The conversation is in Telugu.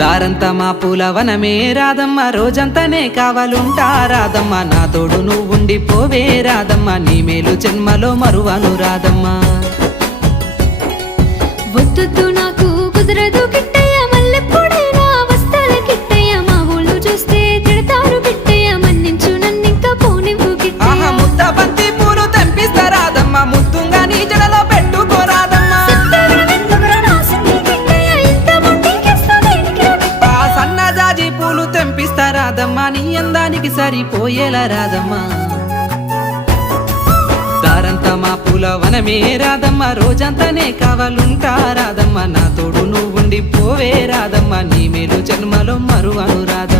దారంతా మా పూలవనమే రాదమ్మ, రోజంతానే కావాలుంటా రాదమ్మ, నా తోడు నువ్వుండి పోవే రాదమ్మ, నీ మేలు జన్మలో మరువను రాదమ్మ. వద్దు నాకు కుదరదు కిట్టయ్య, మల్లెప్పుడైనా వస్తాల కిట్టయ్య, మా ఊళ్ళు చూస్తే తిడతారు కిట్టయ్య, మన్నించు నన్నింకా పోనివ్వు కిట్టయ్య. ముద్ద బంతి పూలు తెంపిస్తా రాదమ్మ, ముద్దుంగా నీ జడలో పెట్టుకోరాదమ్మ. సన్నజాజి పూలు తెంపిస్తా రాదమ్మ, నీ అందానికి సరిపోయేలా రాదమ్మ. దారంతా మా పూలవనమే రాదమ్మ, రోజంతానే కావాలుంటా రాదమ్మ, నా తోడు నువ్వుండి పోవే రాదమ్మ, నీ మేలు జన్మలో మరువను రాదమ్మ.